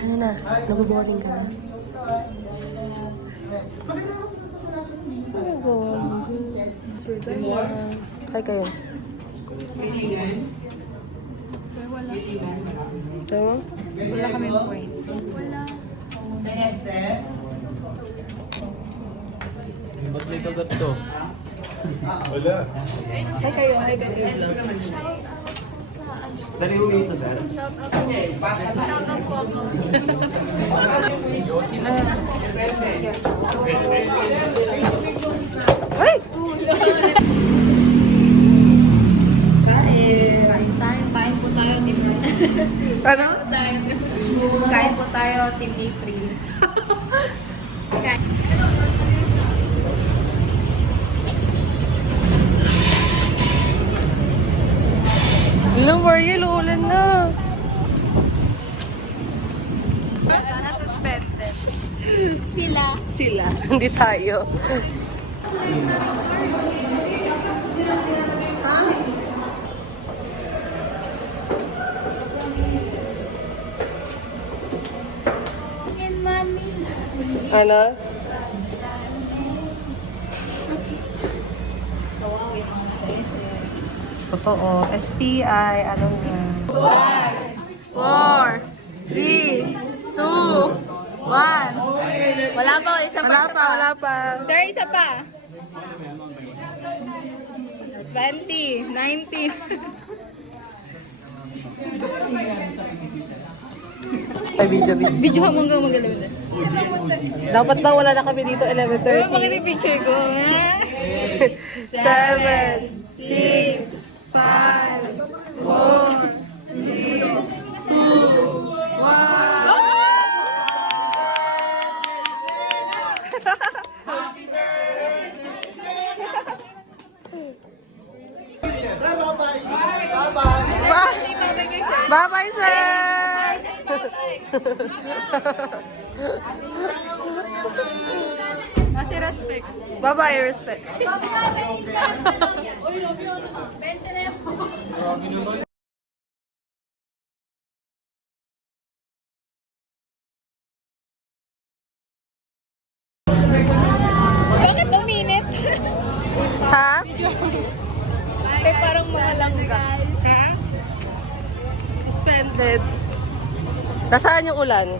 Ano na? Nabuboring ka na? Oh, God. Hi kayo. Wala. Wala kami points. Wala. Ba't may kagat to? Wala. Hi kayo. Hi kayo. Saan yung ito, sir? Shoutout po ako. Ay! Kain po tayo, Team Ano? Kain po tayo, Team April. Kain. Hello, Mariel. Ulan na. Sana suspended. Sila. Hindi tayo. Ano? Totoo. STI, ano nga? 4, 3, 2, 1. Wala pa, isa pa. Wala pa. Sir, isa pa. 20, 19. Ay, video. Video mo hanggang magalaw na. Dapat daw wala na kami dito, 11:30. Bakit yung picture ko? 7, 6, 5, 4, 3, 2, 1. Bye-bye, sir! Kasi respect. Bye-bye, respect. Bakit uminit? Ha? Eh, parang mga langga. Ha? Suspended. Nasaan yung ulan?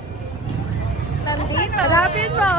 Nandito. Hanapin mo!